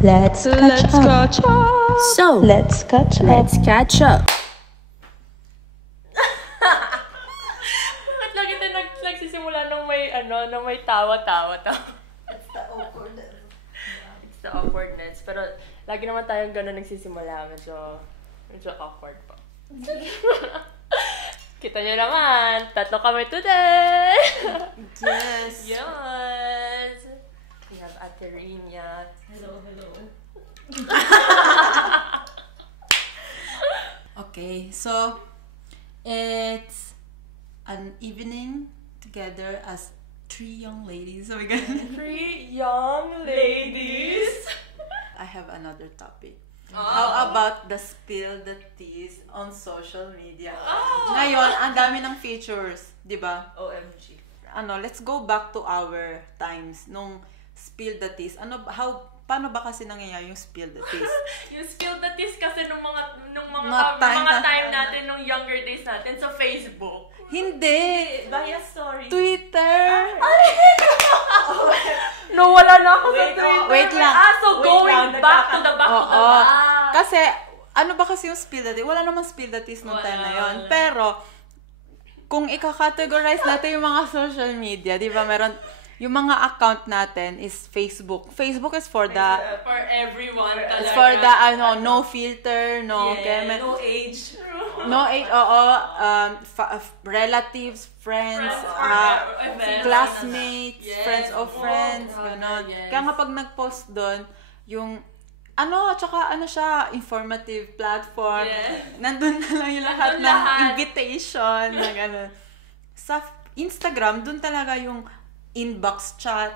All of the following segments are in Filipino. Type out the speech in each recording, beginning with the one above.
Let's catch up. So, Let's catch up. let's catch up. Bakit lagi tayo nagsisimula nung may tawa-tawa? It's the awkwardness. It's the awkwardness. Pero lagi naman tayong gano'n nagsisimula. Medyo awkward pa. Kita nyo naman, tatlo kami today! Yes. Yes! We have Ate Rinya. Hello. Okay, so it's an evening together as three young ladies. So we're gonna... Three young ladies! I have another topic. How about the spill the teas on social media? Ngayon, ang dami ng features, di ba? OMG. Let's go back to our times nung spill the teas. Paano ba kasi nangyayari yung spill the teas? Yung spill the teas kasi nung mga Mga time natin, nung younger days natin sa Facebook. Hindi! Via story. Twitter! No, wala na ako sa Wait, Twitter. wait lang. So Wait going lang, back to the back to the Oo. back. Kasi, ano ba kasi yung spill the tea? Wala namang spill the teas nung time na yun. Wala. Pero, kung ika-categorize natin yung mga social media, di ba, meron, yung mga account natin is Facebook. Facebook is for the, For everyone talaga. it's for the, no filter, no comment. No age. No age, oo, relatives, friends, events, classmates, yes, friends of friends, gano'n. yes. Kaya nga pag nag-post doon, yung, tsaka siya, informative platform. Yes. Nandun na lang yung lahat Nandun ng lahat. invitation, na gano'n. Sa Instagram, doon talaga yung inbox chat,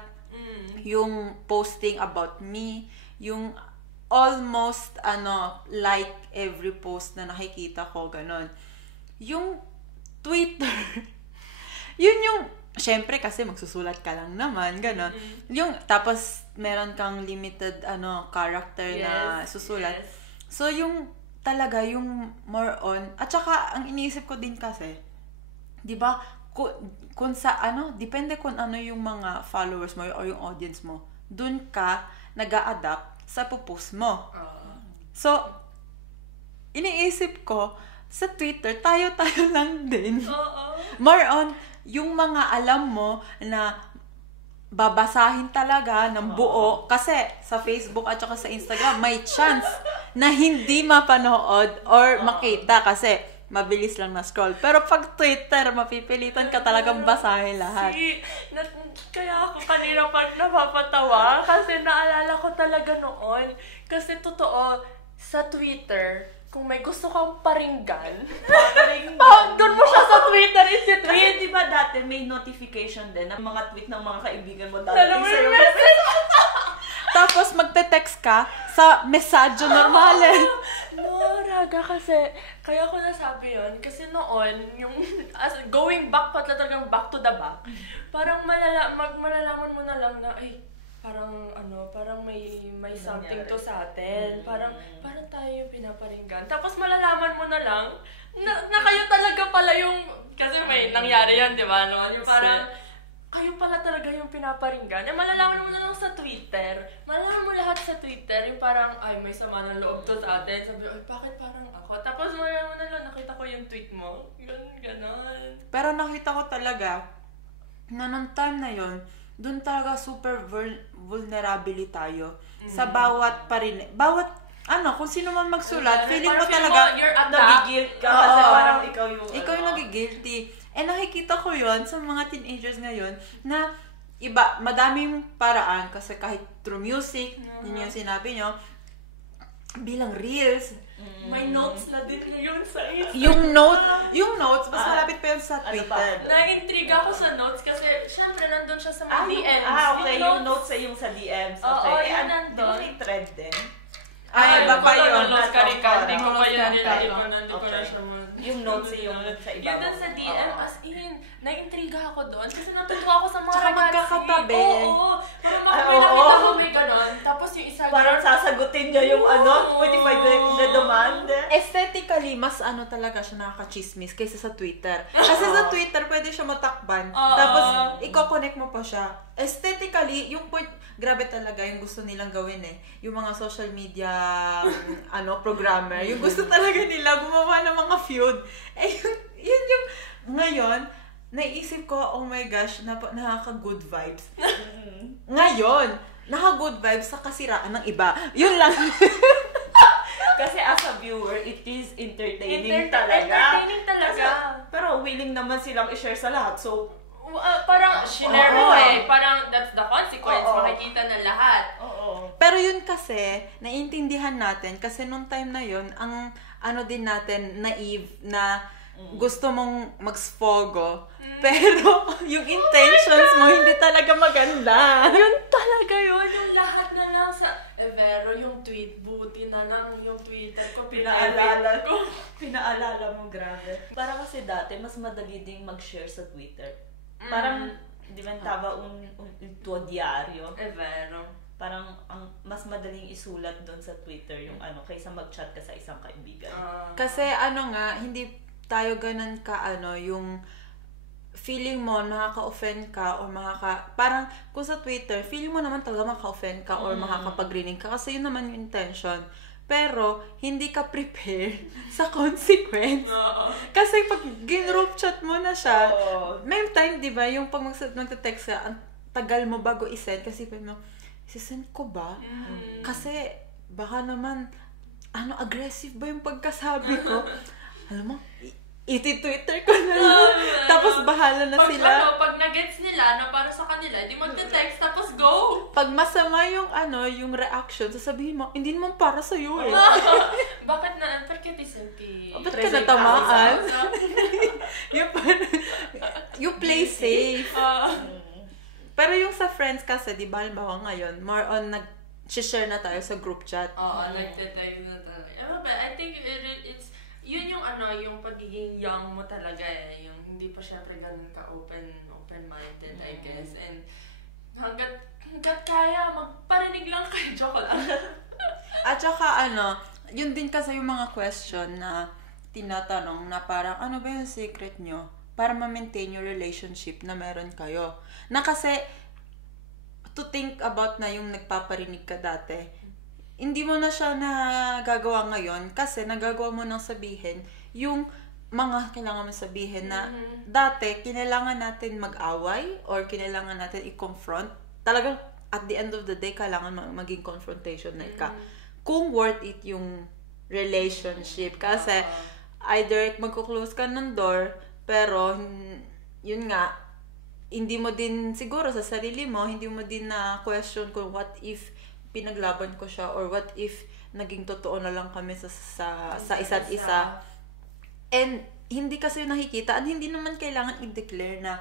yung posting about me, yung almost, like every post na nakikita ko, ganon. Yung Twitter, yun yung, syempre kasi magsusulat ka lang naman, ganon. Yung, tapos, meron kang limited, character na susulat. Yes. So, yung, talaga, yung more on, at saka, ang iniisip ko din kasi, di ba, kung sa, depende kung ano yung mga followers mo or yung audience mo, dun ka nag-a-adapt sa post mo. So, iniisip ko, sa Twitter, tayo-tayo lang din. More on, yung mga alam mo na babasahin talaga ng buo. Kasi sa Facebook at saka sa Instagram, may chance na hindi mapanood or makita kasi mabilis lang na-scroll. Pero pag Twitter, mapipilitan ka talagang basahin lahat. Kaya ako kanina pa napapatawa kasi naalala ko talaga noon. Kasi totoo, sa Twitter, kung may gusto kang paringgan, doon mo siya sa Twitter, Kasi di ba dati may notification din ng mga tweet ng mga kaibigan mo Alam dadating mo sa'yo. yung message? Tapos magte-text ka sa mesadyo normal No, raga kasi, kaya ko nasabi yun, kasi noon, yung, going back pa talagang back to the back, parang malalaman mo na lang na, ay, parang may something to sa atin, parang tayo yung pinaparinggan. Tapos malalaman mo na lang, na kayo talaga pala yung, kasi may nangyari yan, di ba, no? Yung parang, kayo pala talaga yung pinaparinggan. Malalaman mo na lang sa Twitter. Malalaman mo lahat sa Twitter. Yung parang, ay, may sama ng loob to sa atin. Sabi, ay, bakit parang ako? Tapos malalaman mo na lang, nakita ko yung tweet mo. Ganon. Pero nakita ko talaga na nung time na yon, dun talaga super vulnerable tayo sa bawat kung sino man magsulat, feeling mo talaga you're attacked. Nagigil ka kasi parang ikaw yung nagigilty. Nakikita ko yon sa mga teenagers ngayon na madaming paraan kasi kahit through music, yun yung sinabi nyo, bilang reels, May notes na din ngayon sa yung notes, mas malapit pa yun sa Twitter. Na-intriga ako sa notes kasi syempre nandun siya sa mga DMs. Okay, yung notes ay yung sa DMs. Okay. Oo, yun nandun. Di ba may thread din? Ay, iba pa yun. Hindi ko pa yun Lost hindi ko na Okay. siya Yung notes ay yung sa iba. Yun dun sa DM, as in, na-intriga ako doon kasi natutuwa ako sa mga Tsaka regards. magkakatabi. Oo. Parang makapinakita ko may ganon. Tapos yung isa Parang ganon, tapos sasagutin niya yung notify the demand. Aesthetically, mas talaga siya nakaka-chismis kaysa sa Twitter. Kasi sa Twitter, pwede siya matakban. Tapos, i-connect mo pa siya. Aesthetically, yung point, grabe talaga yung gusto nilang gawin Yung mga social media, programmer, yung gusto talaga nila gumawa ng mga feud. Yun yung, ngayon, naisip ko, oh my gosh, nakaka-good vibes. Ngayon, naka-good vibes sa kasiraan ng iba. Yun lang. Kasi as a viewer, it is entertaining talaga. Entertaining talaga. Pero willing naman silang i-share sa lahat. So, parang shinare mo Parang that's the consequence. Makikita ng lahat. Pero yun kasi, naiintindihan natin kasi nung time na yun, ang din natin, naive na gusto mong mag-sfogo. Pero yung intentions mo, hindi talaga maganda. Yun talaga yun. Yung lahat na lang sa... Pero yung tweet, buti na lang yung Twitter ko. Pinaalala mo, grabe. Parang kasi dati, mas madali ding mag-share sa Twitter. Parang, diventava un tuo diario. Vero. Parang, mas madaling isulat doon sa Twitter yung kaysa mag-chat ka sa isang kaibigan. Kasi hindi tayo ganun yung feeling mo nakaka-offend ka or parang kung sa Twitter, feeling mo naman talaga makaka-offend ka or makakapag-rinig ka kasi yun naman yung intention. Pero, hindi ka prepared sa consequence. Kasi pag gin-group chat mo na siya, may time, di ba, yung pag magte-text ka, ang tagal mo bago isend kasi mo, isisend ko ba? Kasi, baka naman, aggressive ba yung pagkasabi ko? Alam mo, iti-Twitter ko na lang. Tapos bahala na sila. Pag nag-gets nila na para sa kanila, di magte-text tapos go! Pag masama yung yung reaction, sasabihin mo, hindi naman para sa'yo Bakit na? Perché ti senti? Ba't ka natamaan? You play safe. Pero yung sa friends kasi, di ba, halimbawa ngayon, more on nag-share na tayo sa group chat. Nagte-text na talaga. But I think it's yun yung yung pagiging young mo talaga yung hindi pa syempre ganun ka open-minded, I guess. And hanggat kaya, magparinig lang kayo, joke lang. At saka yun din kasi yung mga question na tinatanong na parang, ano ba yung secret nyo para ma-maintain your relationship na meron kayo? Na kasi, to think about na yung nagpaparinig ka dati, hindi mo na siya nagagawa ngayon kasi nagagawa mo nang sabihin yung mga kailangan mo sabihin na dati kinailangan natin mag-away or kinailangan natin i-confront. Talagang at the end of the day kailangan maging confrontation na ka. Kung worth it yung relationship kasi either magkuklose ka ng door pero yun nga hindi mo din siguro sa sarili mo, hindi mo din na question kung what if pinaglaban ko siya or what if naging totoo na lang kami sa isa't isa. And hindi kasi nakikita at hindi naman kailangan i-declare na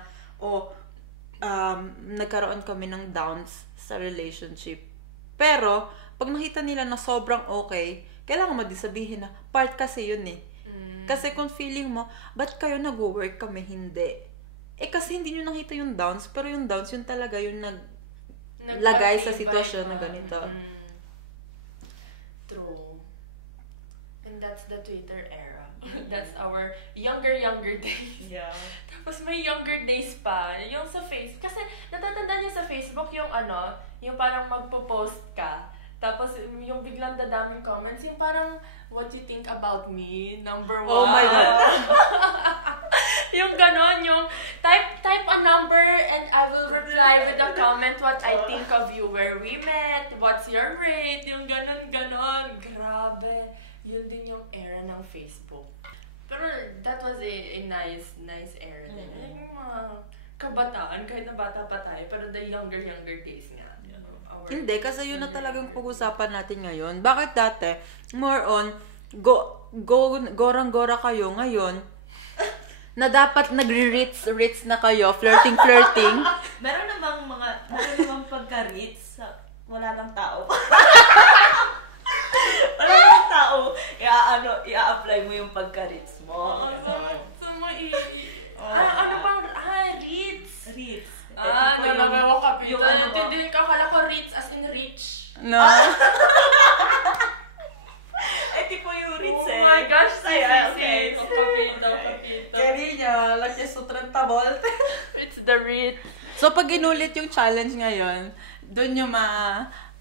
nagkaroon kami ng downs sa relationship. Pero pag nakita nila na sobrang okay, kailangan mo din sabihin na part kasi yun Kasi kung feeling mo, ba't kayo nag-work kami hindi? Kasi hindi nyo nakita yung downs, pero yung downs yun talaga yung lagay sa sitwasyon na ganito. True. And that's the Twitter era. That's our younger days. Yeah. Tapos may younger days pa. Yung sa Facebook. Kasi natatandaan niyo sa Facebook yung yung parang magpo-post ka. Tapos yung biglang dadaming comments, yung parang, what you think about me? Number 1. Oh my God. Yung ganon, yung type a number and I will reply with a comment what I think of you, where we met, what's your rate, yung ganon. Grabe. Yun din yung era ng Facebook. Pero that was a nice era din. Yung mga kabataan, kahit na bata pa tayo, pero the younger days nga. Hindi, kasi yun na talagang pag-usapan natin ngayon. Bakit dati, more on, gorang-gora kayo ngayon, na dapat nagre-ritz na kayo, flirting. Meron namang pagka-ritz, wala lang tao. Wala lang tao, i-apply mo yung pagka-ritz mo. Ano pang, Ritz? Ritz. Nalagawa ka, Pita. Hindi ka akala ko Ritz as in rich. No. favorite. So, pag inulit yung challenge ngayon, doon yung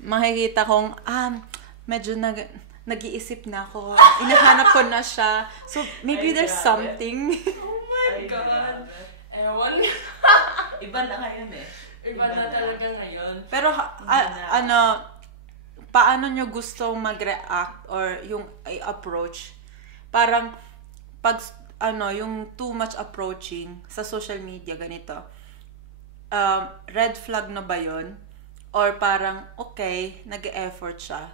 makikita kong, medyo nag-iisip na ako. Inahanap ko na siya. So, maybe there's something. Oh my God. Ewan. Iba na ngayon eh. Iba na talaga ngayon. Pero, paano nyo gustong mag-react or yung approach? Parang, pag, yung too much approaching sa social media, ganito. Red flag na ba yun? Or parang, okay, nag-e-effort siya?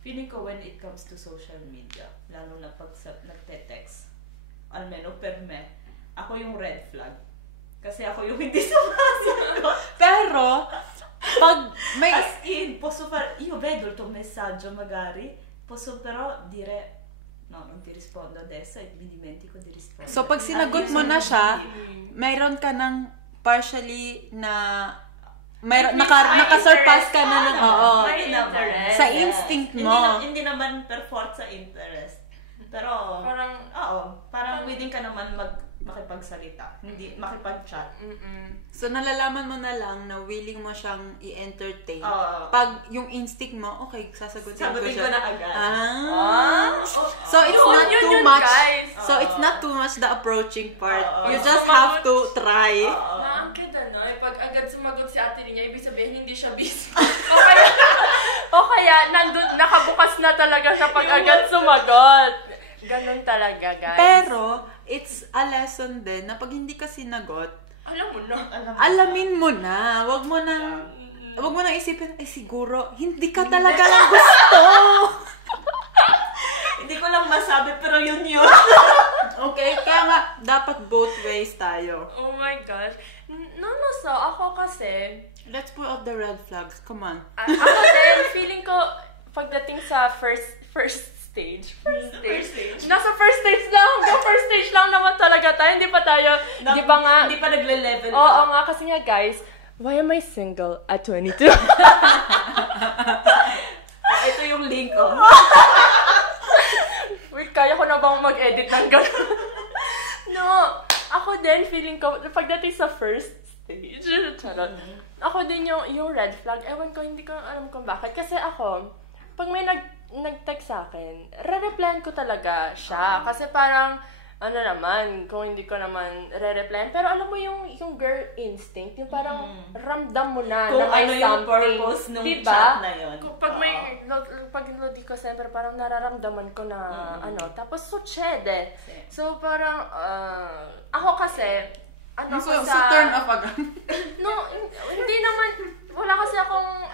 Feeling ko when it comes to social media, lalo na pag nagte-text, almeno per me, ako yung red flag. Kasi ako yung hindi sumasagot. Pero, pag may... As in, posso fare... Io vedo il tuo messaggio magari, però dire... No, non ti rispondo adesso e mi dimentico di rispondere. So, pag sinagot mo na siya, mayroon ka ng partially na... nakasurpass ka na ng... Oo. May naman. Sa instinct mo. Hindi naman per forza interest. Pero, parang willing ka naman makipagsalita. Hindi, makipag-chat. So, nalalaman mo na lang na willing mo siyang i-entertain. Pag yung instinct mo, okay, sasagutin ko sagutin siya. ko na agad. So, it's not too much. So, it's not too much the approaching part. You just have to try. Naangkid pag agad sumagot si ate niya, ibig sabihin hindi siya busy. O kaya nakabukas na talaga siya pag agad sumagot. Ganon talaga, guys. Pero, it's a lesson din na pag hindi ka sinagot, alam mo na. alamin mo na. Wag mo nang isipin, siguro, hindi ka talaga lang gusto. Hindi ko lang masabi, pero yun. Okay? Kaya nga, dapat both ways tayo. Oh my gosh. So, ako kasi, Let's put out the red flags. Come on. ako din, feeling ko, pagdating sa first stage. Nasa first stage lang. Hanggang first stage lang naman talaga tayo. Hindi pa tayo, di ba nga? Hindi pa nagle-level Oo nga, kasi nga guys, why am I single at 22? Ito yung link, Wait, kaya ko na bang mag-edit ng gano'n? No, ako din, feeling ko, pagdating sa first stage, charot. Ako din yung red flag. Ewan ko, hindi ko alam kung bakit. Kasi ako, pag may nag-text sa akin, re-replyan ko talaga siya. Kasi parang, kung hindi ko naman re-replyan. Pero alam mo yung girl instinct, yung parang ramdam mo na kung na may ano yung something. purpose nung diba? chat na yun. Pag lodi ko siyempre, parang nararamdaman ko na tapos sucede. So parang, ako kasi, So turn off agad. No, hindi naman, wala kasi akong,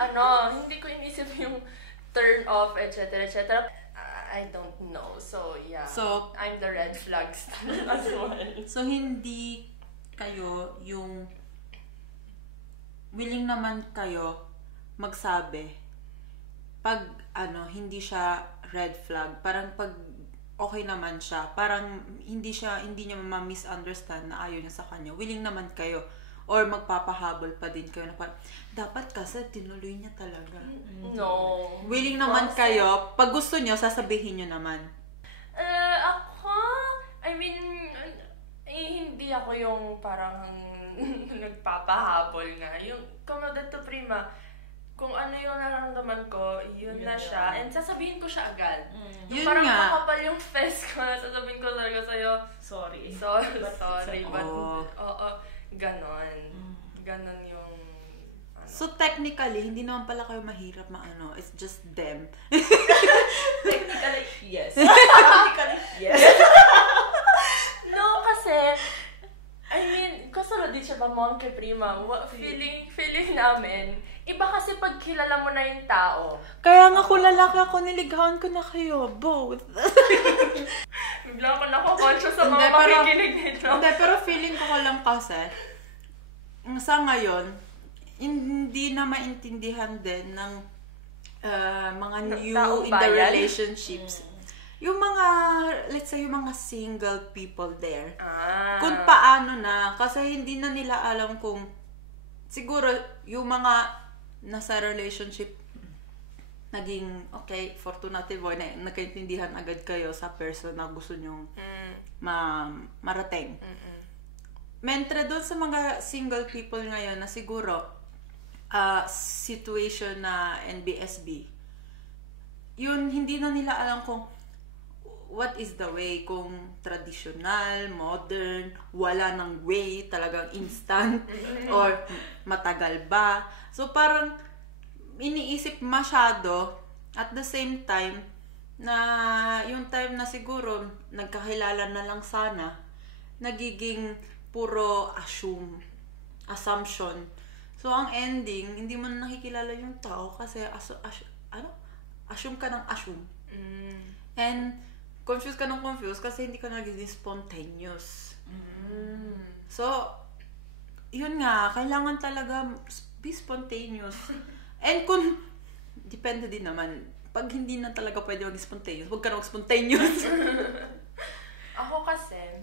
hindi ko inisip yung turn off, etc. I don't know. So, yeah. So, I'm the red flags as well. So, hindi kayo yung willing naman kayo magsabi pag hindi siya red flag. Parang pag okay naman siya, parang hindi niya ma-misunderstand na ayaw niya sa kanya. Willing naman kayo or magpapahabol pa din kayo na parang, dapat kasi tinuloy niya talaga. No. Willing naman kayo, pag gusto niyo, sasabihin niyo naman. Ako, hindi ako yung parang nagpapahabol nga. Yung, como dato prima, kung ano yung nararamdaman ko, yun na siya. And sasabihin ko siya agad. Yung Yun parang nga. makapal yung face ko, sasabihin ko talaga sa'yo, Sorry. sorry, but, Oo. ganon. Ganon yung, So, technically, hindi naman pala kayo mahirap it's just them. Technically, yes. Technically, yes. No, kasi, kasunod din siya ba mo kay Prima? Feeling namin, iba kasi pag kilala mo na yung tao. Kaya nga kung lalaki ako, niligawan ko na kayo. Both. Bigla ko conscious sa Hindi, mga makikinig nito. Hindi, pero feeling ko lang kasi, sa ngayon, hindi na maintindihan din ng mga new in the relationships. Yung mga, let's say, yung mga single people there. Kung paano na, kasi hindi na nila alam kung, siguro, yung mga nasa relationship, naging, okay, fortunate boy, na nagkaintindihan agad kayo sa person na gusto nyong marating. mentre doon sa mga single people ngayon na siguro situation na NBSB, yun, hindi na nila alam kung what is the way, kung traditional, modern, wala ng way, talagang instant, or matagal ba. So, parang iniisip masyado at the same time na yung time na siguro nagkakilala na lang sana, nagiging puro assumption. So, ang ending, hindi mo na nakikilala yung tao kasi assume ka ng assume. And confused ka ng confused kasi hindi ka nagiging spontaneous. So, yun nga, kailangan talaga be spontaneous. And kung, depende din naman, pag hindi na talaga pwede maging spontaneous, huwag ka na mag-spontaneous. Ako kasi,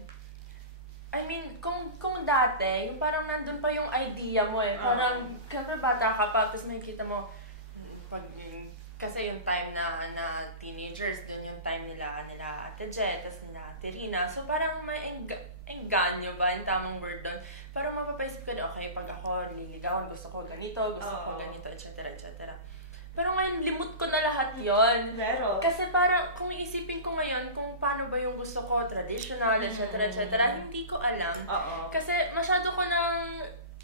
I mean, kung dati, yung parang nandun pa yung idea mo eh. Parang, kapag bata ka pa, tapos makikita mo, kasi yung time na teenagers, dun yung time nila Ate Jet, tapos nila Ate Rina. So parang may engganyo ba, yung tamang word doon. Parang mapapaisip ka na, okay, pag ako liligawan, gusto ko ganito, etc. Pero ngayon, limot ko na lahat yon. Kasi parang, kung iisipin ko ngayon kung paano ba yung gusto ko, traditional, etc. Hindi ko alam. Kasi masyado ko nang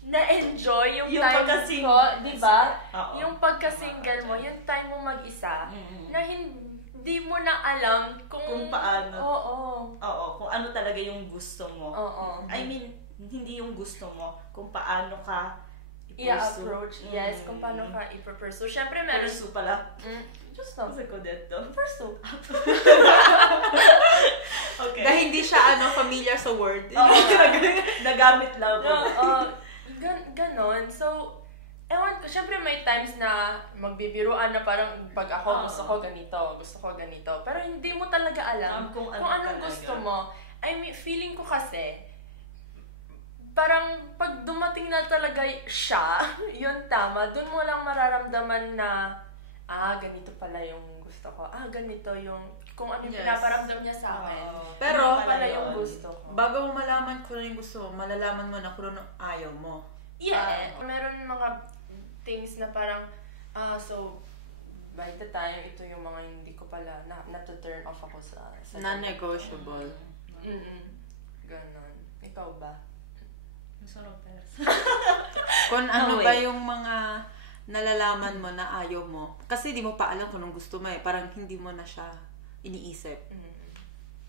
na-enjoy yung time ko, di ba? Yung pagka-single mo, yung time mo mag-isa, na hindi mo na alam kung paano. Oo, kung ano talaga yung gusto mo. I mean, hindi yung gusto mo, kung paano ka i-approach. Yes, kung paano ka i-pursue. Siyempre, meron... Pursue pala. Just no. Kasi ko dito. Pursue. Okay. Dahil hindi siya familiar sa word. Nagamit lang. Ganon. So, ewan ko, syempre may times na magbibiruan na parang pag ako gusto ko ganito. Pero hindi mo talaga alam kung anong gusto mo. I mean, feeling ko kasi, parang pag dumating na talaga siya, yun tama, dun mo lang mararamdaman na, ganito pala yung gusto ko. Ganito yung, kung ano yung pinaparamdam niya sa akin. Pero, pala yung gusto ko. Bago mo malaman kung ano yung gusto mo, malalaman mo na kung ano ayaw mo. Yeah. Meron mga things na parang, so, by the time, ito yung mga hindi ko pala, na-turn off ako sa non-negotiable. Ganon. Ikaw ba? Kung ano ba yung mga nalalaman mo na ayaw mo. Kasi di mo pa alam kung anong gusto mo eh. Parang hindi mo na siya iniisip.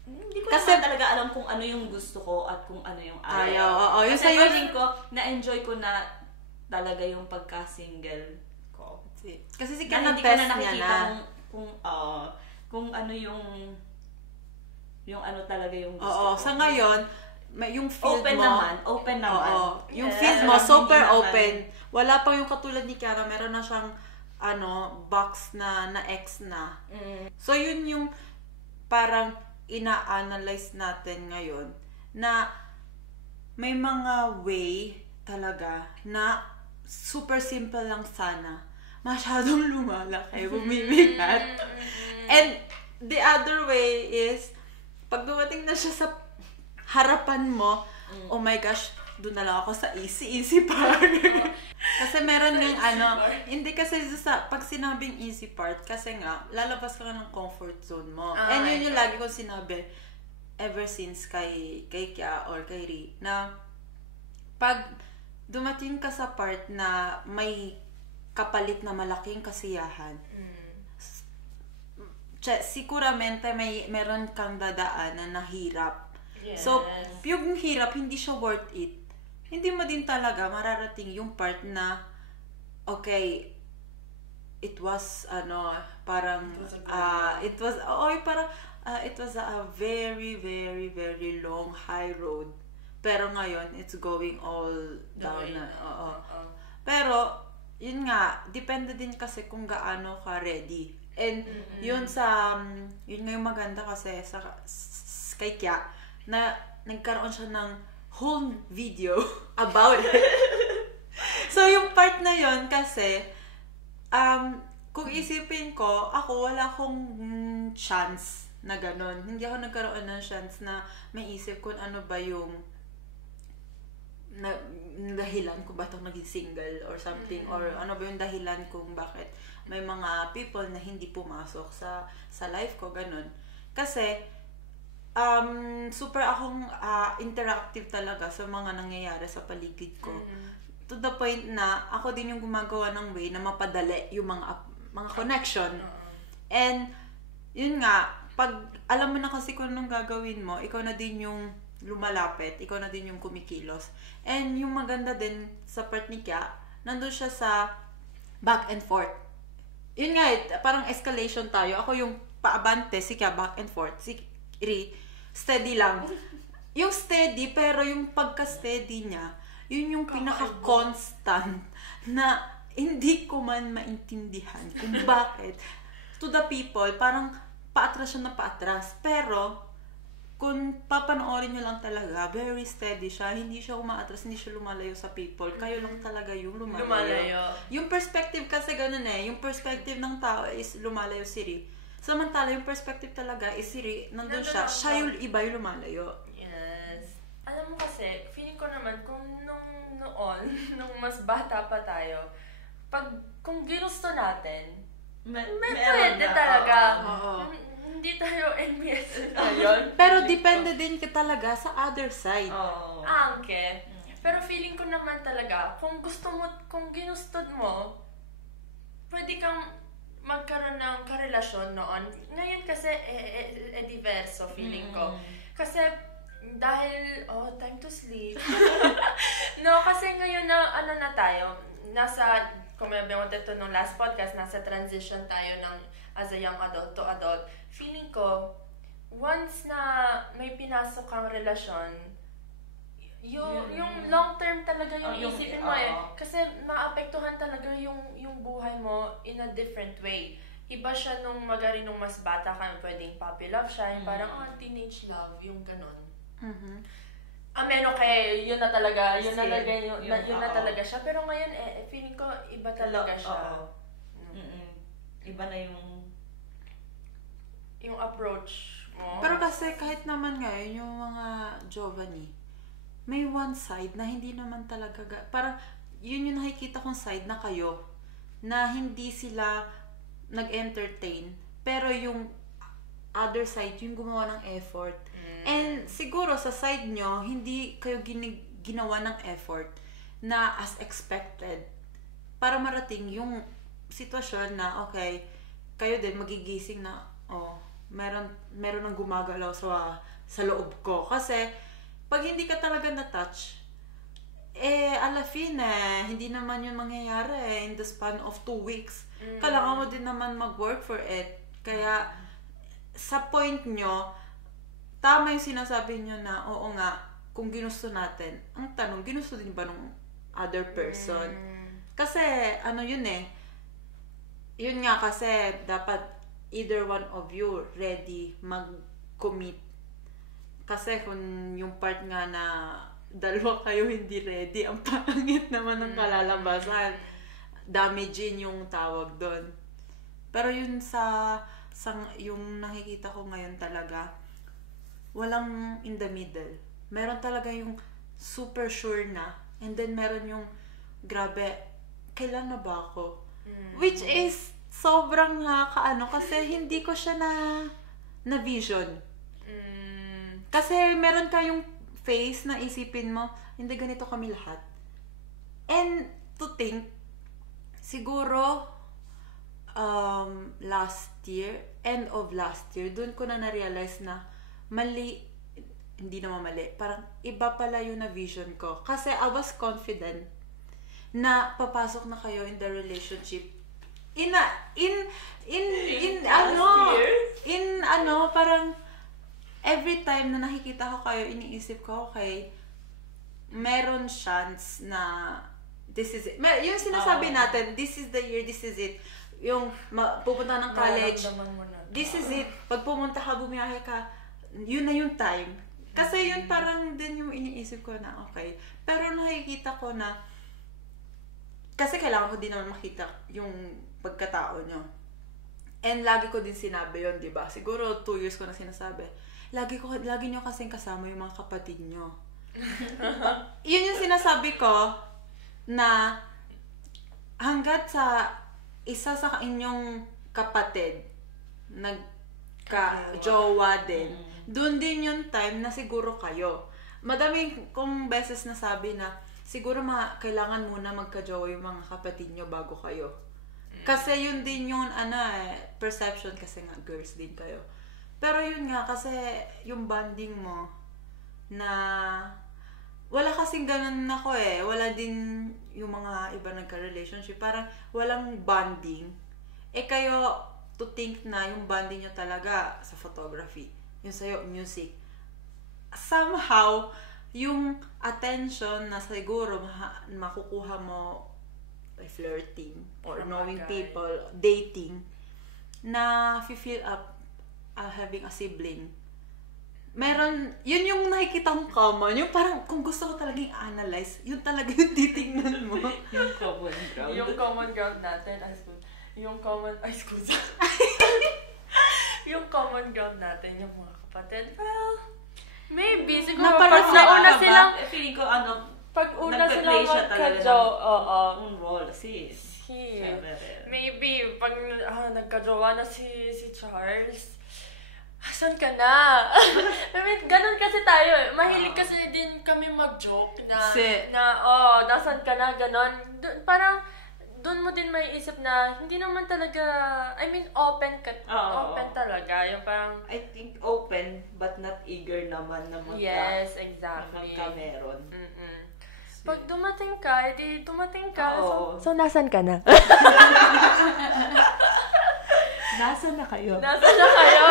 Hindi ko naman talaga alam kung ano yung gusto ko at kung ano yung ayaw. Yung kasi feeling ko, na-enjoy ko na talaga yung pagka-single ko. Kasi si Kaya kinatest niya na. Kung ano yung ano talaga yung gusto ko. Sa ngayon, yung field open mo. Open naman. Yung field mo, super open. Wala pang yung katulad ni Kiara, meron na siyang box na X na. So, yun yung parang ina-analyze natin ngayon na may mga way talaga na super simple lang sana. Masyadong lumalaki, bumibigat. And the other way is, pag dumating na siya sa harapan mo, oh my gosh, doon na lang ako sa easy part. Kasi meron yung hindi kasi pag sinabing easy part, kasi nga, lalabas ka ng comfort zone mo. And yun yung lagi kong sinabi, ever since kay Kia or kay Ri, na pag dumating ka sa part na may kapalit na malaking kasiyahan, siguramente meron kang dadaanan na hirap. Yes. So, yung hirap, hindi siya worth it. Hindi mo din talaga mararating yung part na, okay, it was, it was a very, very, very long high road. Pero ngayon, it's going all down na. Pero, yun nga, depende din kasi kung gaano ka ready. And, yun nga yung maganda kasi kay Kia, na nagkaroon siya ng whole video about it. So, yung part na yun kasi, kung isipin ko, wala akong chance na ganun. Hindi ako nagkaroon ng chance na maisip kung ano ba yung na dahilan kung bakit ako naging single or something, or ano ba yung dahilan kung bakit may mga people na hindi pumasok sa life ko, ganun. Kasi super akong interactive talaga sa mga nangyayari sa paligid ko. To the point na ako din yung gumagawa ng way na mapadali yung mga connection. And yun nga, pag alam mo na kasi kung anong gagawin mo, ikaw na din yung lumalapit, ikaw na din yung kumikilos. And yung maganda din sa part ni Kya, nandun siya sa back and forth. Yun nga, parang escalation tayo. Ako yung paabante, si Kya back and forth. Si Ri, steady lang. Yung steady, pero yung pagka-steady niya, yun yung pinaka-constant na hindi ko man maintindihan kung bakit. To the people, parang paatras siya na paatras. Pero, kung papanoorin nyo lang talaga, very steady siya. Hindi siya umaatras, hindi siya lumalayo sa people. Kayo lang talaga yung lumalayo. Yung perspective kasi ganun eh. Yung perspective ng tao is lumalayo si Ri. Samantala, yung perspective talaga is si Ri, nandun siya. Siya yung iba yung lumalayo. Yes. Alam mo kasi, feeling ko naman, kung noon, nung mas bata pa tayo, kung ginusto natin, may pwede talaga. Hindi tayo NBS ngayon. Pero depende din ka talaga sa other side. Angke. Pero feeling ko naman talaga, kung ginustod mo, pwede kang magkaroon ng karelasyon noon. Ngayon kasi, diverso feeling ko. Kasi, dahil, time to sleep. No, kasi ngayon na, na tayo, kung may wanted to nung last podcast, nasa transition tayo ng as a young adult to adult. Feeling ko, once na may pinasok kang relasyon, yung long term talaga yung isipin mo eh. Kasi maapektuhan talaga yung buhay mo in a different way. Iba siya nung nung mas bata ka, pwedeng puppy love siya, yung parang teenage love, yung ganun. Okay, yun na talaga talaga siya. Pero ngayon, feeling ko, iba talaga siya. Iba na yung approach mo. Pero kasi kahit naman ngayon, yung mga Giovanni, may one side na hindi naman talaga, parang yun yung nakikita kong side na kayo, na hindi sila nag-entertain, pero yung other side, yung gumawa ng effort. And siguro sa side nyo, hindi kayo ginawa ng effort na as expected para marating yung sitwasyon na okay, kayo din magigising na meron ng gumagalaw sa loob ko. Kasi pag hindi ka talaga na-touch, alafine, hindi naman yun mangyayari in the span of 2 weeks. Kailangan mo din naman mag-work for it. Kaya sa point nyo, tama yung sinasabi nyo na, oo nga, kung ginusto natin, ang tanong, ginusto din ba ng other person? Kasi, yun nga kasi, dapat either one of you ready mag-commit. Kasi kung yung part nga na dalawa kayo hindi ready, ang pangit naman ng kalalabasan. Damaging yung tawag doon. Pero yun yung nakikita ko ngayon talaga, walang in the middle. Meron talaga yung super sure na, and then meron yung grabe, kailan na ba ako? Which is sobrang kasi hindi ko siya na vision. Kasi meron kayong face na isipin mo, hindi ganito kami lahat. And to think, siguro end of last year, dun ko na na-realize na hindi naman mali, parang iba pala yung na-vision ko. Kasi I was confident na papasok na kayo in the relationship. Parang every time na nakikita ko kayo, iniisip ko, okay, meron chance na this is it. Yung sinasabi natin, this is the year, this is it. Yung pupunta ng college, this is it. Pag pumunta ka, bumiyahe ka, yun na yung time. Kasi yun parang din yung iniisip ko na okay. Pero nakikita ko na kasi kailangan ko din naman makita yung pagkatao nyo. And lagi ko din sinabi yun, di ba? Siguro 2 years ko na sinasabi. Lagi nyo kasing kasama yung mga kapatid nyo. Yun yung sinasabi ko na hanggat sa isa sa inyong kapatid nagka-jowa din, doon din yung time na siguro kayo. Madaming kong beses nasabi na siguro kailangan muna magka-jowa yung mga kapatid nyo bago kayo. Kasi yun din yung perception kasi nga girls din kayo. Pero yun nga, kasi yung bonding mo na wala kasing ganun ako wala din yung mga iba nagka-relationship. Parang walang bonding. Kayo to think na yung bonding nyo talaga sa photography. Yung sa'yo, music. Somehow, yung attention na siguro makukuha mo by flirting or knowing people, dating, na feel up having a sibling. Meron, yun yung nakikita kong common. Yung parang, kung gusto ko talagang analyze, yun talaga yung titignan mo. Yung common ground. Yung common ground natin, yung common ground natin, yung mga kapatid, well, maybe, siguro, pag nauna silang, feeling ko, pag una silang nagpe-play siya talaga magka-jowa, ng role, sis. Maybe, pag nagka-jowa na si Charles, asan ka na? I mean, ganun kasi tayo. Mahilig kasi din kami mag-joke na, nasan ka na, ganun. Parang, doon mo din may isip na, hindi naman talaga, I mean, open talaga. Yung parang, I think open, but not eager naman na yes, exactly. Magka-meron. Pag dumating ka, edi dumating ka. Oo. So, nasan ka na? Nasaan na kayo? Nasaan na kayo?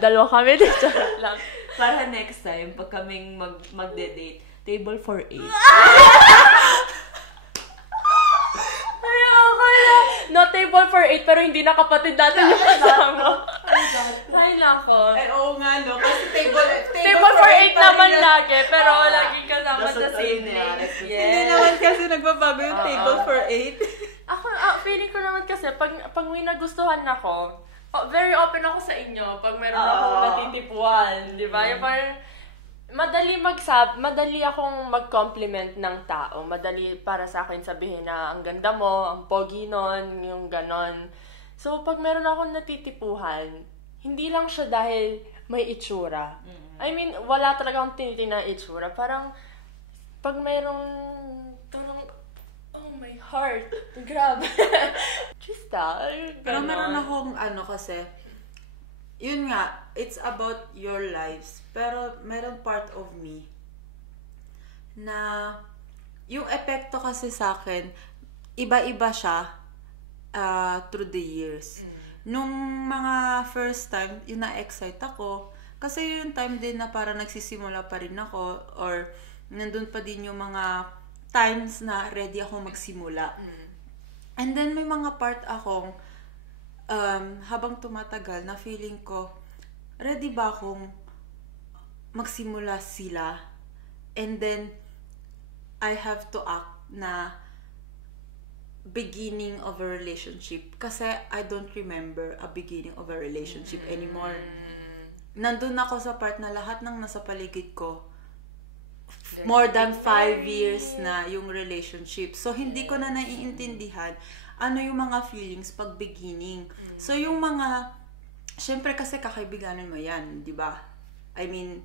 Dalawa kami dito lang. Para next time, pag kaming magde-date, table for 8. Ay, okay na. No table for 8, pero hindi na kapatid natin yung kasama. Ay, nako. Oo nga, no? Kasi Table for 8 naman lagi, pero laging kasama sa sibling. Hindi naman kasi nagbabago yung table for 8. Ako, feeling ko naman kasi, pag may nagustuhan ako, very open ako sa inyo pag meron akong natitipuan, di ba? Yung parang, madali akong mag-compliment ng tao. Madali para sa akin sabihin na ang ganda mo, ang pogi nun, yung ganon. So, pag meron akong natitipuhan, hindi lang siya dahil may itsura. I mean, wala talaga akong tinitingnan na itsura. Parang, pag mayroong oh my heart, grabe. Chista, pero meron akong kasi, yun nga, it's about your lives. Pero meron part of me na yung epekto kasi sa akin, iba-iba siya through the years. Nung mga first time, yun na-excite ako. Kasi yung time din na parang nagsisimula pa rin ako or nandun pa din yung mga times na ready ako magsimula. And then may mga part akong habang tumatagal na feeling ko, ready ba akong magsimula sila? And then, I have to act na beginning of a relationship. Kasi I don't remember a beginning of a relationship anymore. Nandun ako sa part na lahat ng nasa paligid ko, more than 5 years na yung relationship. So, hindi ko na naiintindihan ano yung mga feelings pag beginning. So, yung mga, syempre kasi kakaibiganan mo yan, di ba? I mean,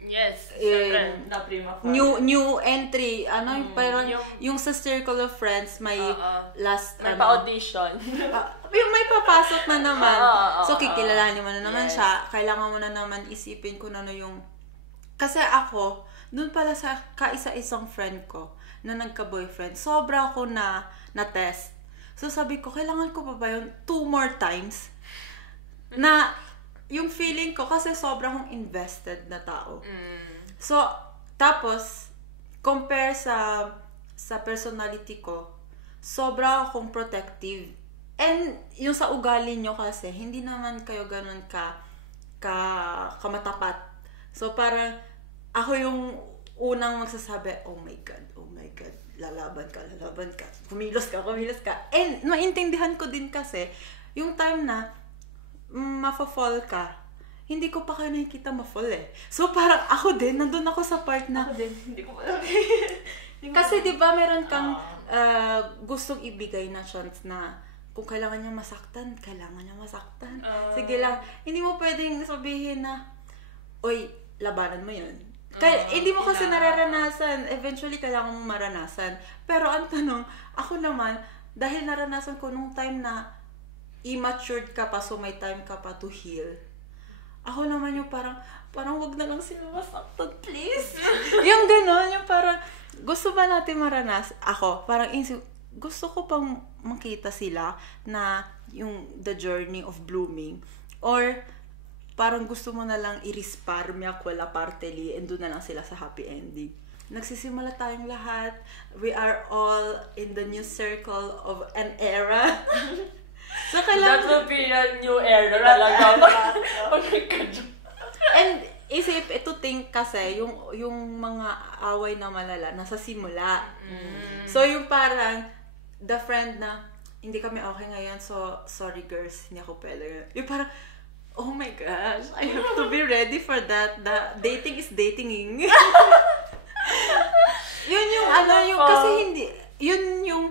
yes, syempre. Na prima new entry. Parang, yung sa circle of friends, may last, may pa-audition. yung may papasok na naman. So, kikilalanin mo na naman siya. Kailangan mo na naman isipin kung ano yung, kasi ako, dun pala sa kaisa-isang friend ko na nagka-boyfriend, sobra ako na-test. So, sabi ko, kailangan ko pa ba yun 2 more times? Na, yung feeling ko, kasi sobra akong invested na tao. So, tapos, compare sa personality ko, sobra akong protective. And, yung sa ugali nyo kasi, hindi naman kayo ganun kamatapat. So, parang, ako yung unang magsasabi, oh my God, lalaban ka. Kumilos ka. And, maintindihan ko din kasi, yung time na, mafafall ka, hindi ko pa kayo nakikita ma-fall eh. So parang ako din, nandun ako sa part na, Ako din, hindi ko pa. kasi di ba meron kang gustong ibigay na chance na kung kailangan niya masaktan, kailangan niya masaktan. Sige lang, hindi mo pwedeng sabihin na, oy, labanan mo yun. Kaya, hindi mo kasi nararanasan. Eventually, kailangan mong maranasan. Pero ang tanong, ako naman, dahil naranasan ko nung time na immature ka pa, so may time ka pa to heal. Ako naman yung parang wag na lang sila masaktan, please. Yung gano'n, yung parang, gusto ba natin maranas? Ako, parang gusto ko pang makita sila na yung the journey of blooming. Or, parang gusto mo na lang i-risparmia quella parteli and doon na lang sila sa happy ending. Nagsisimula tayong lahat. We are all in the new circle of an era. So, That will be a new era talaga. And isip, ito think kasi, yung mga away na malala, nasa simula. So, yung parang, the friend na, hindi kami okay ngayon, so, sorry girls, hindi ako pwede. Yung parang, oh my gosh, I have to be ready for that. The dating is datinging. Yun yung kasi hindi, yun yung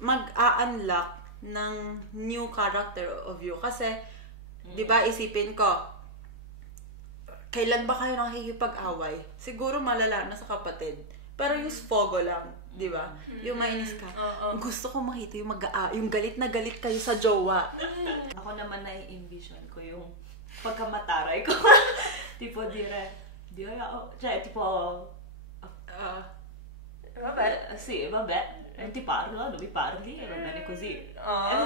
mag-a-unlock ng new character of you. Kasi, di ba, isipin ko, kailan ba kayo nakikipag-away? Siguro malala na sa kapatid. Pero yung sfogo lang, di ba? Yung mainis ka. Gusto ko makita yung galit na galit kayo sa jowa. Ako naman nai-envision ko yung pagkamataray ko. Tipo, cioè, tipo, Vabbè. sì, vabbè, non ti parlo, non mi parli, va bene così.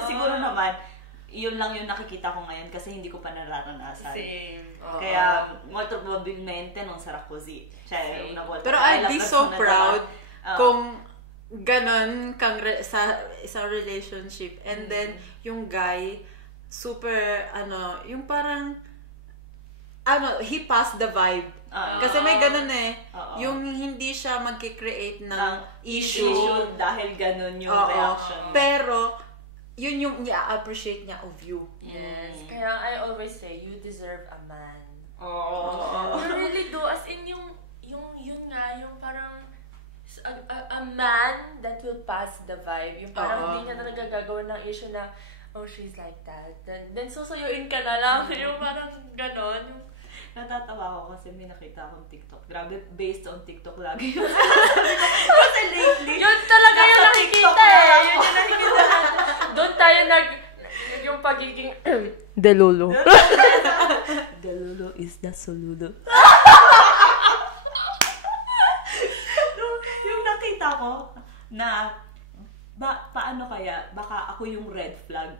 Siguro naman, yun lang yung nakikita ko ngayon kasi hindi ko pa nararanasan. Same. Kaya, molto probabilmente non sarà così. Cioè, una volta Pero che I'd la be so persona proud davanti- kung ganon kang sa isang relationship and then yung guy super yung parang he passed the vibe. Kasi may ganon eh. Yung hindi siya magki-create ng issue dahil ganon yung Oo. reaction. Pero yun yung i-appreciate niya of you. Yes. Kaya I always say, you deserve a man. Oh. You really do. As in, yun nga, yung parang a man that will pass the vibe. Yung parang hindi niya talaga gagawin ng issue na, oh, she's like that. Then susuyuin ka na lang. Yung parang ganon. Yung, Natatawa ako kasi may nakita akong TikTok. Grabe, based on TikTok lagi yun. Kasi lately, yun talaga yung nasa nakikita TikTok eh. na Yun yung nakikita. Doon tayo yung pagiging delulu. Delulu is the soludo. Yung nakita ko na paano kaya baka ako yung red flag.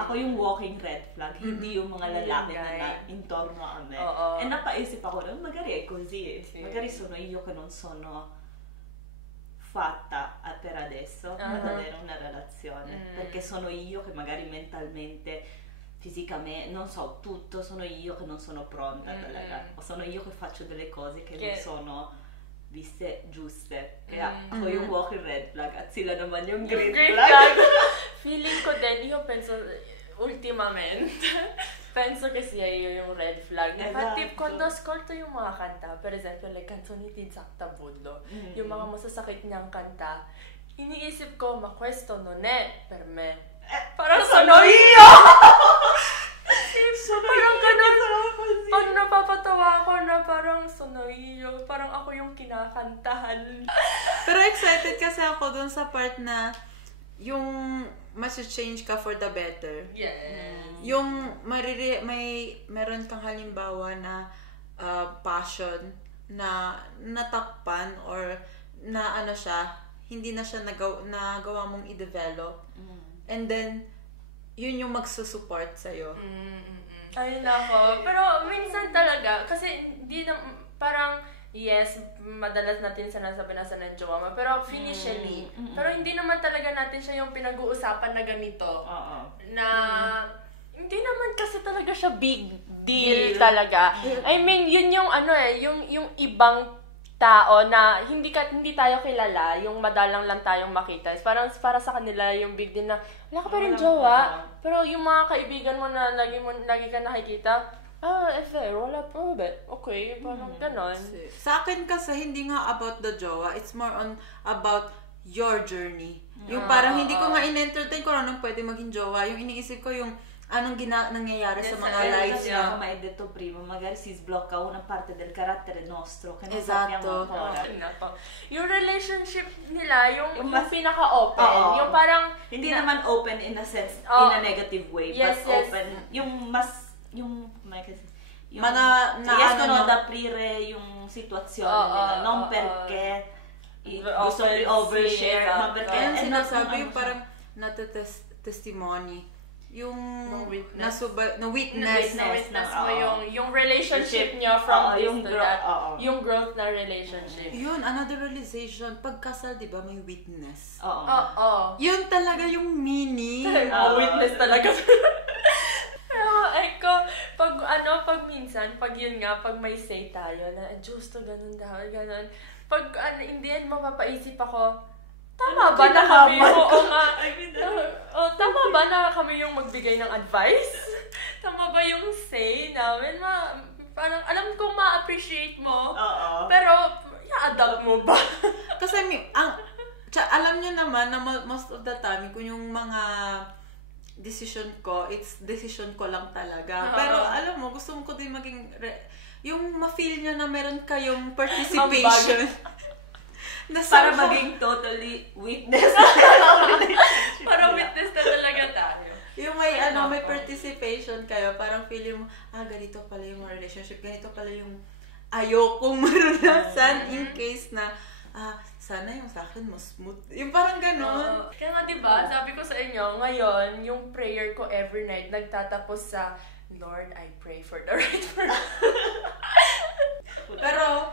Ako yung walking red flag, hindi yung mga lalaki na intorno a me. E napaisip ako na magari è così. Magari sono io che non sono fatta per adesso ad avere una relazione, perché sono io che magari mentalmente, fisicamente, non so, tutto, sono io che non sono pronta talaga. O sono io che faccio delle cose che non sono viste giuste. Kaya ako yung walking red flag at sila naman yung green flag. Feeling ko din, io penso, ultimamente, penso che sia io yung red flag. Infatti, quando ascolto yung mga kanta, per esempio, le canzoni di Zach Tabudlo, yung mga masasakit niyang kanta, iniisip ko, ma questo non è per me. Parang sono io! Parang ganun. Pag napapatawa ako na parang sono io, parang ako yung kinakantahan. Pero excited kasi ako dun sa part na yung mas-change ka for the better. Yes. Yung meron kang halimbawa na passion na natakpan or na hindi na siya nagawa mong i-develop. And then, yun yung magsusupport sa'yo. Ayun ako. Pero minsan talaga, kasi hindi na, parang, yes, madalas natin sinasabi na sa jowa, pero finishly. Pero hindi naman talaga natin siya yung pinag-uusapan na ganito. Na, hindi naman kasi talaga siya big deal talaga. I mean, yun yung yung ibang tao na hindi tayo kilala, yung madalang lang tayong makita. Parang para sa kanila yung big deal na wala ka pa rin jowa, pero yung mga kaibigan mo na lagi ka nakikita, wala problem. Okay, parang ganon. Sa akin kasi, hindi nga about the jowa. It's more on about your journey. Yung parang hindi ko nga in-entertain ko anong pwede maging jowa. Yung iniisip ko yung anong nangyayari sa mga lives niya. Come hai detto prima, magari si sblocca una parte del carattere nostro che non Esatto. sappiamo ancora. Yung relationship nila, yung pinaka-open. Yung parang... Hindi naman open in a sense, in a negative way, Yes, but yes. open, come kasi, yung Mana- na- riescono ano, ad aprire yung sitwazione nila, non perché gusto Open, i-overshare, ma perché Kaya è sinasabi yung parang testimony. Yung witness. witness. Na-witness mo yung relationship niya from this yung to growth, that. oo. Yung growth na relationship. Yun, another realization. Pagkasal, di ba, may witness. Oo. Yun talaga yung meaning. Witness talaga. Pero pag minsan, pag yun nga, pag may say tayo na, Diyos to, ganun daw, ganun. Pag in the end, mapapaisip ako, tama ba na kami? Oo nga. Tama ba na kami yung magbigay ng advice? Tama ba yung say namin? Parang alam kong ma-appreciate mo. Pero, i-adapt mo ba? Kasi, alam nyo naman na most of the time, kung yung mga decision ko, it's decision ko lang talaga. Pero, alam mo, gusto ko din maging, yung ma-feel nyo na meron kayong participation. para maging totally witness. Para witness na talaga tayo. Yung may participation kayo, parang feeling mo, ganito pala yung relationship, ganito pala yung ayokong maranasan in case na, sana yung sa akin mas smooth. Yung parang ganon. Kaya nga diba, sabi ko sa inyo, ngayon, yung prayer ko every night, nagtatapos sa, Lord, I pray for the right person. Pero,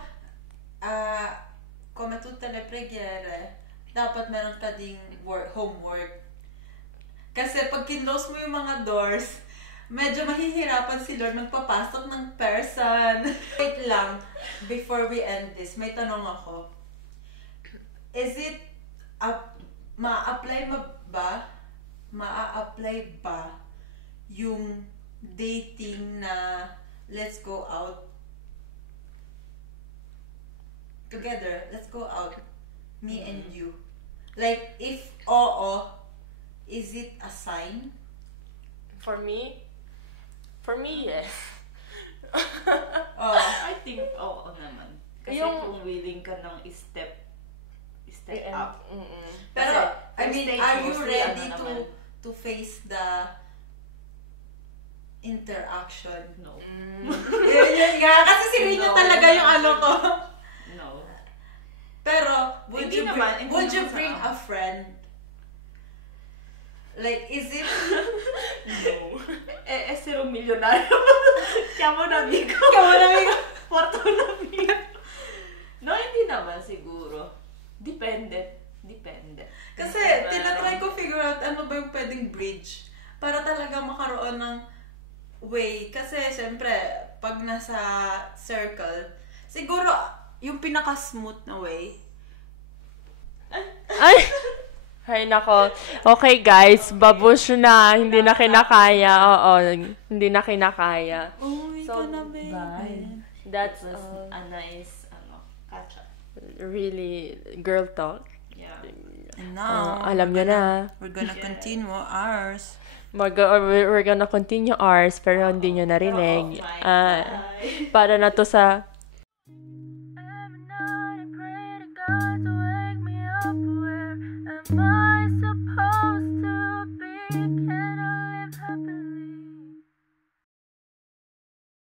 come tutte le preghiere, dapat meron ka ding homework. Kasi pag kinlose mo yung mga doors, medyo mahihirapan si Lord magpapasok ng person. Wait lang, before we end this, may tanong ako. Is it, ma-apply ba yung dating na let's go out together, let's go out, me and you? Like, if is it a sign? For me, yes. I think, oo naman. Kasi kung willing ka ng step up. Pero, I mean, stage are you mostly, ready naman, to face the interaction? No. Yun nga. Kasi si Rino talaga yung ano ko. No. Pero, would Hindi you naman bring a friend? Like, is it... No. Essere un milionario. Chiamo un amico. Fortuna mia. No, hindi naman siguro. Depende. Kasi, tinatry ko figure out ano ba yung pwedeng bridge para talaga makaroon ng way. Kasi, syempre, pag nasa circle, siguro, yung pinaka-smooth na way. Ay, nako. Okay, guys. Babush na. Hindi na kinakaya. Oo, hindi na kinakaya. So, na, baby. Bye. That's a nice catch up. really girl talk. Yeah. And now, Alam nyo na. we're gonna continue ours. We're gonna continue ours, pero hindi nyo narinig. Bye. Para na to sa... Every night I pray to God to wake me up. Where am I?